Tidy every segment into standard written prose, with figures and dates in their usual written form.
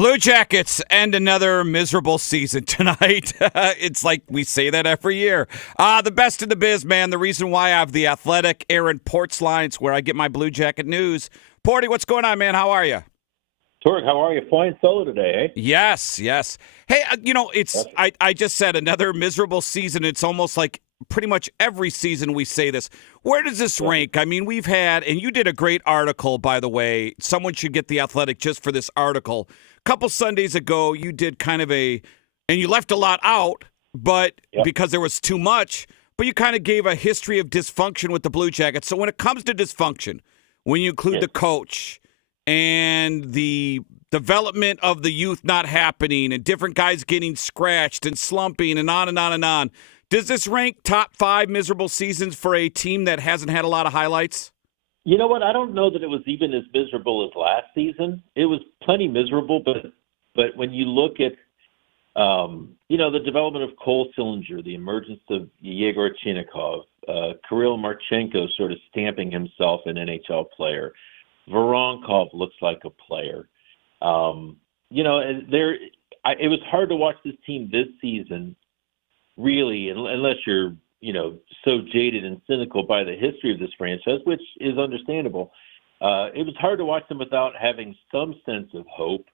Blue Jackets end another miserable season tonight. It's like we say that every year. The best in the biz, man. The reason why I have the Athletic Aaron Portzline, it's where I get my Blue Jacket news. Porty, what's going on, man? How are you? Torg, how are you? Flying solo today, eh? Yes. Hey, I just said another miserable season. It's almost like pretty much every season we say this. Where does this rank? I mean, we've had, and you did a great article, by the way. Someone should get the Athletic just for this article. A couple Sundays ago, you did kind of and you left a lot out, but because there was too much, but you kind of gave a history of dysfunction with the Blue Jackets. So when it comes to dysfunction, when you include the coach and the development of the youth not happening and different guys getting scratched and slumping and on and on and on, does this rank top 5 miserable seasons for a team that hasn't had a lot of highlights? You know what? I don't know that it was even as miserable as last season. It was plenty miserable, but when you look at, the development of Cole Sillinger, the emergence of Yegor Chinnikov, Kirill Marchenko sort of stamping himself an NHL player, Voronkov looks like a player. It was hard to watch this team this season, really, unless you're, so jaded and cynical by the history of this franchise, which is understandable. It was hard to watch them without having some sense of hope.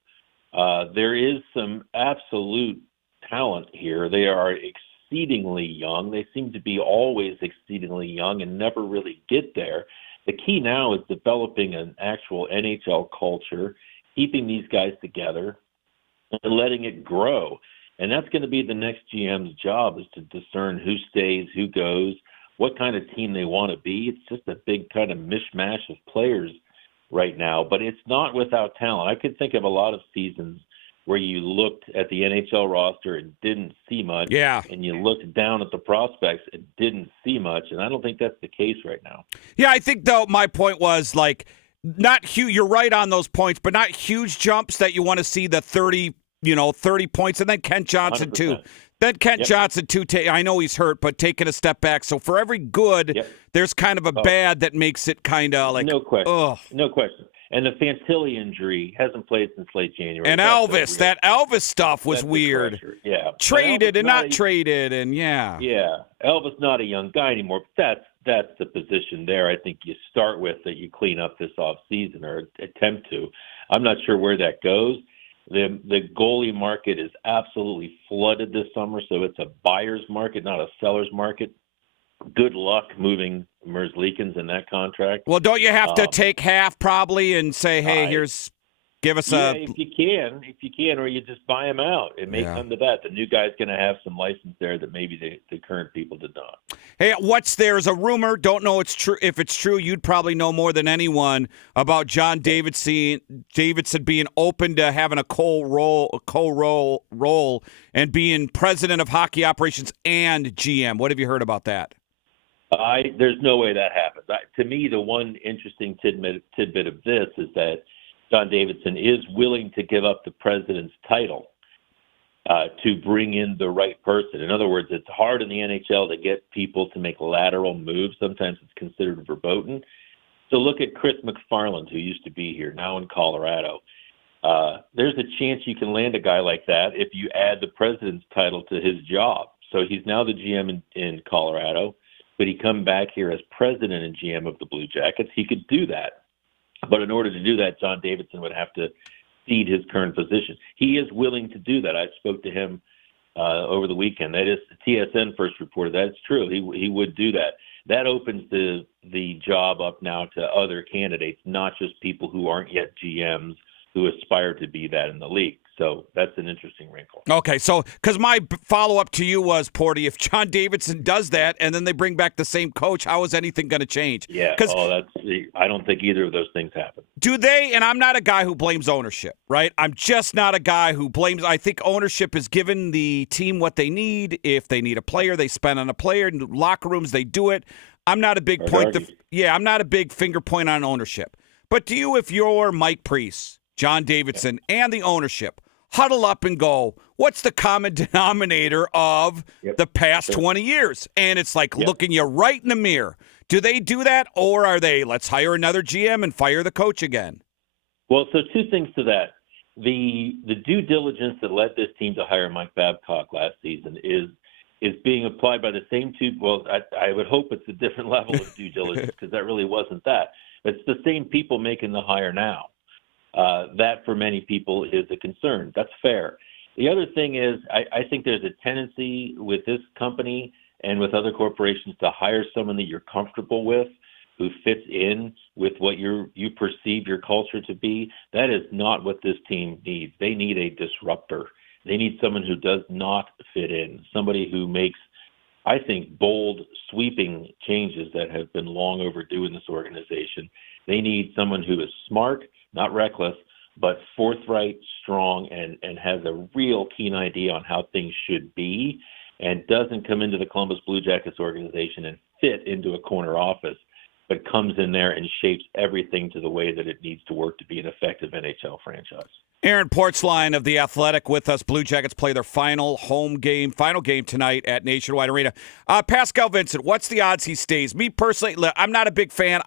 There is some absolute talent here. They are exceedingly young. They seem to be always exceedingly young and never really get there. The key now is developing an actual NHL culture, keeping these guys together, and letting it grow. And that's going to be the next GM's job, is to discern who stays, who goes, what kind of team they want to be. It's just a big kind of mishmash of players right now, but it's not without talent. I could think of a lot of seasons where you looked at the NHL roster and didn't see much, and you looked down at the prospects and didn't see much, and I don't think that's the case right now. Yeah, I think, though, my point was, not huge. You're right on those points, but not huge jumps that you want to see the 30 points, and then Kent Johnson, 100%. Too. Then Kent Johnson, too, I know he's hurt, but taking a step back. So for every good, there's kind of a bad that makes it kind of like, no question. No question. And the Fantilli injury hasn't played since late January. And Elvis, that Elvis stuff was weird. Yeah. Traded and not traded, and Yeah, Elvis not a young guy anymore, but that's the position there I think you start with, that you clean up this offseason or attempt to. I'm not sure where that goes. The goalie market is absolutely flooded this summer, so it's a buyer's market, not a seller's market. Good luck moving Merzlikins in that contract. Well, don't you have to take half probably and say, hey, give us if you can, or you just buy him out. It may come to that. The new guy's going to have some license there that maybe the current people did not. Hey, there's a rumor, don't know if it's true, you'd probably know more than anyone, about John Davidson being open to having a co-role and being president of hockey operations and GM. What have you heard about that? There's no way that happens. To me, the one interesting tidbit of this is that John Davidson is willing to give up the president's title to bring in the right person. In other words, it's hard in the NHL to get people to make lateral moves. Sometimes it's considered verboten. So look at Chris McFarland, who used to be here, now in Colorado. There's a chance you can land a guy like that if you add the president's title to his job. So he's now the GM in Colorado, but he come back here as president and GM of the Blue Jackets. He could do that. But in order to do that, John Davidson would have to cede his current position. He is willing to do that. I spoke to him over the weekend. That is, TSN first reported that's true. He would do that. That opens the job up now to other candidates, not just people who aren't yet GMs who aspire to be that in the league. So that's an interesting wrinkle. Okay, so because my follow-up to you was, Porty, if John Davidson does that and then they bring back the same coach, how is anything going to change? Yeah, I don't think either of those things happen. Do they? And I'm not a guy who blames ownership, right? I'm just not a guy who blames. I think ownership has given the team what they need. If they need a player, they spend on a player. In locker rooms, they do it. I'm not a big I'm not a big finger point on ownership. But do you, if you're Mike Priest, John Davidson, and the ownership, huddle up and go, what's the common denominator of the past 20 years? And it's like looking you right in the mirror. Do they do that, or are they, let's hire another GM and fire the coach again? Well, so two things to that. the due diligence that led this team to hire Mike Babcock last season is being applied by the same two. Well, I would hope it's a different level of due diligence because that really wasn't that. It's the same people making the hire now. That for many people is a concern. That's fair. The other thing is I think there's a tendency with this company and with other corporations to hire someone that you're comfortable with, who fits in with what you perceive your culture to be. That is not what this team needs. They need a disruptor. They need someone who does not fit in, somebody who makes, I think, bold, sweeping changes that have been long overdue in this organization. They need someone who is smart, not reckless, but forthright, strong, and has a real keen idea on how things should be, and doesn't come into the Columbus Blue Jackets organization and fit into a corner office, but comes in there and shapes everything to the way that it needs to work to be an effective NHL franchise. Aaron Portzline of The Athletic with us. Blue Jackets play their final game tonight at Nationwide Arena. Pascal Vincent, what's the odds he stays? Me personally, I'm not a big fan.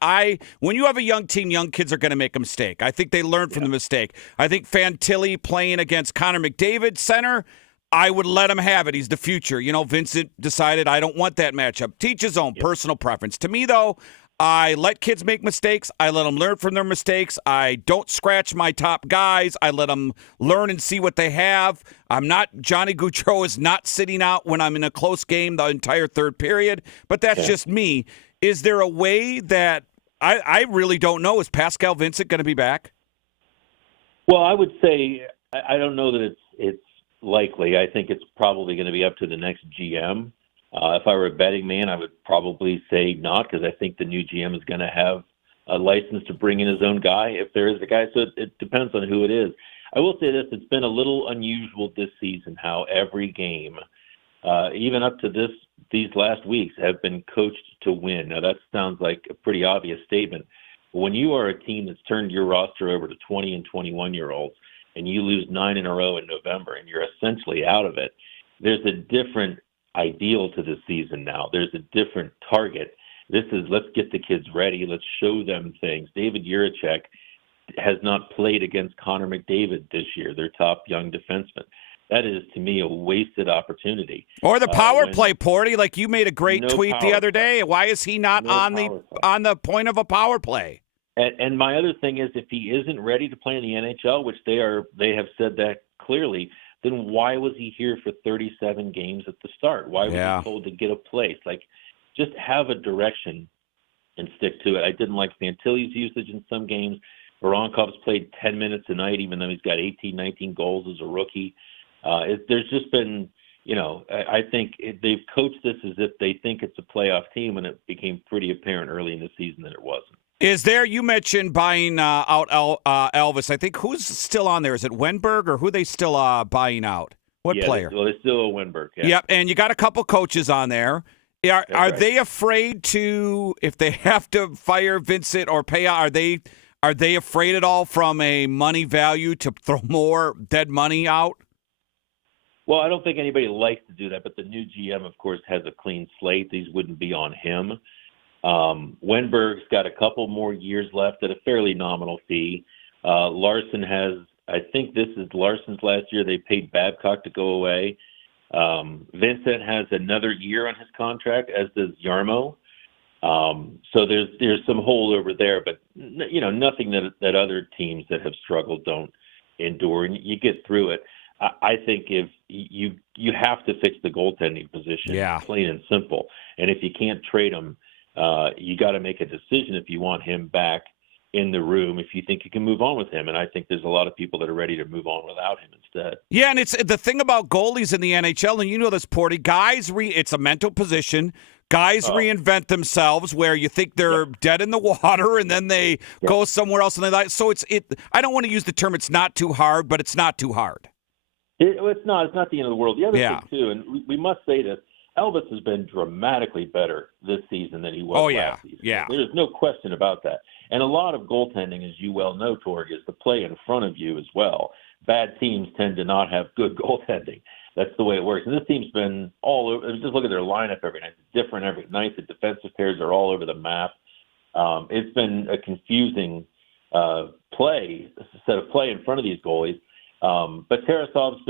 When you have a young team, young kids are going to make a mistake. I think they learn from the mistake. I think Fantilli playing against Connor McDavid, center, I would let him have it. He's the future. Vincent decided I don't want that matchup. Teach his own personal preference. To me, though, I let kids make mistakes. I let them learn from their mistakes. I don't scratch my top guys. I let them learn and see what they have. Johnny Gaudreau is not sitting out when I'm in a close game the entire third period, but that's just me. Is there a way that I really don't know? Is Pascal Vincent going to be back? Well, I would say I don't know that it's likely. I think it's probably going to be up to the next GM. If I were a betting man, I would probably say not, because I think the new GM is going to have a license to bring in his own guy if there is a guy. So it depends on who it is. I will say this: it's been a little unusual this season how every game, even up to these last weeks, have been coached to win. Now that sounds like a pretty obvious statement, but when you are a team that's turned your roster over to 20 and 21-year-olds, and you lose 9 in a row in November, and you're essentially out of it, there's a different ideal to this season now. There's a different target. This is, let's get the kids ready. Let's show them things. David Jiricek has not played against Connor McDavid this year, their top young defenseman. That is, to me, a wasted opportunity. Or the power play, Porty, like you made a great tweet the other day. Why is he not on the point of a power play? And my other thing is, if he isn't ready to play in the NHL, which they have said that clearly, then why was he here for 37 games at the start? Why was he told to get a place? Like, just have a direction and stick to it. I didn't like Fantilli's usage in some games. Voronkov's played 10 minutes a night, even though he's got 18, 19 goals as a rookie. There's just been, I think they've coached this as if they think it's a playoff team, and it became pretty apparent early in the season that it wasn't. Is there, you mentioned buying out Elvis. I think who's still on there? Is it Wenberg or who they still buying out? What player? Well, there's still a Wenberg. Yeah. Yep, and you got a couple coaches on there. Are they afraid to, if they have to fire Vincent or pay out, are they afraid at all from a money value to throw more dead money out? Well, I don't think anybody likes to do that, but the new GM, of course, has a clean slate. These wouldn't be on him. Wenberg's got a couple more years left at a fairly nominal fee. Larson has, I think this is Larson's last year. They paid Babcock to go away. Vincent has another year on his contract, as does Yarmo. So there's some holdover there, but nothing that other teams that have struggled don't endure, and you get through it. I think if you have to fix the goaltending position, plain and simple. And if you can't trade him, you got to make a decision if you want him back in the room, if you think you can move on with him. And I think there's a lot of people that are ready to move on without him instead. Yeah, and it's the thing about goalies in the NHL, and you know this, Porty, it's a mental position. Guys reinvent themselves where you think they're dead in the water, and then they go somewhere else. And so I don't want to use the term it's not too hard, but it's not too hard. It's not the end of the world. The other thing, too, and we must say this, Elvis has been dramatically better this season than he was last season. Yeah. There's no question about that. And a lot of goaltending, as you well know, Torg, is the play in front of you as well. Bad teams tend to not have good goaltending. That's the way it works. And this team's been all over. Just look at their lineup every night. It's different every night. The defensive pairs are all over the map. It's been a confusing set of play in front of these goalies. But Tarasov's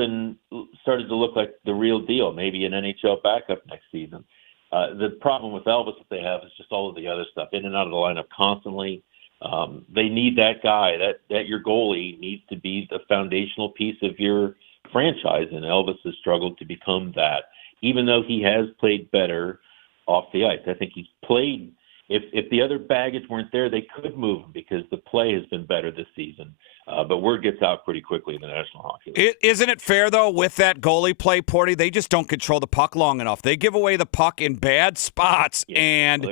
started to look like the real deal, maybe an NHL backup next season. The problem with Elvis that they have is just all of the other stuff, in and out of the lineup constantly. They need that guy. That your goalie needs to be the foundational piece of your franchise, and Elvis has struggled to become that, even though he has played better off the ice. I think he's played. If the other baggage weren't there, they could move him because the play has been better this season. But word gets out pretty quickly in the National Hockey League. Isn't it fair, though, with that goalie play, Porty, they just don't control the puck long enough. They give away the puck in bad spots, and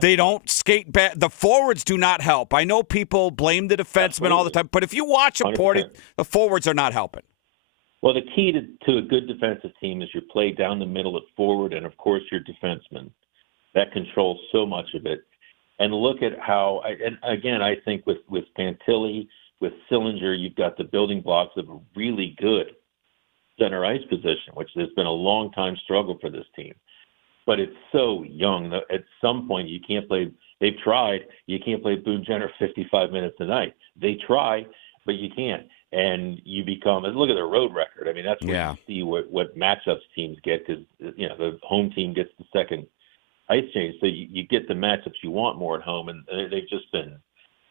they don't skate back. The forwards do not help. I know people blame the defensemen all the time, but if you watch them, Porty, the forwards are not helping. Well, the key to a good defensive team is your play down the middle at forward and, of course, your defenseman. That controls so much of it. And look at how, and again, I think with Fantilli, with Sillinger, you've got the building blocks of a really good center ice position, which has been a long time struggle for this team. But it's so young. At some point, you can't play. They've tried. You can't play Boone Jenner 55 minutes a night. They try, but you can't. And you become, look at their road record. I mean, that's where you see what matchups teams get, because the home team gets the second ice change, so you get the matchups you want more at home, and they've just been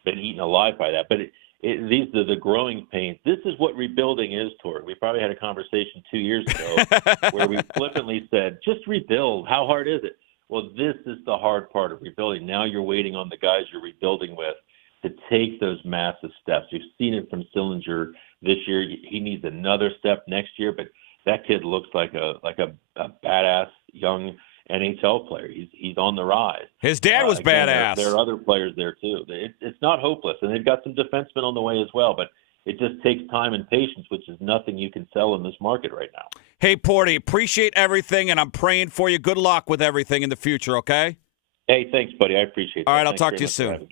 eaten alive by that. But these are the growing pains. This is what rebuilding is, Torg. We probably had a conversation 2 years ago where we flippantly said, just rebuild. How hard is it? Well, this is the hard part of rebuilding. Now you're waiting on the guys you're rebuilding with to take those massive steps. You've seen it from Sillinger this year. He needs another step next year, but that kid looks like a badass young NHL player. He's on the rise. His dad was badass. There are other players there too. It's not hopeless, and they've got some defensemen on the way as well. But it just takes time and patience, which is nothing you can sell in this market right now. Hey, Porty, appreciate everything, and I'm praying for you. Good luck with everything in the future. Okay. Hey, thanks, buddy. I appreciate it. All right, I'll talk to you soon.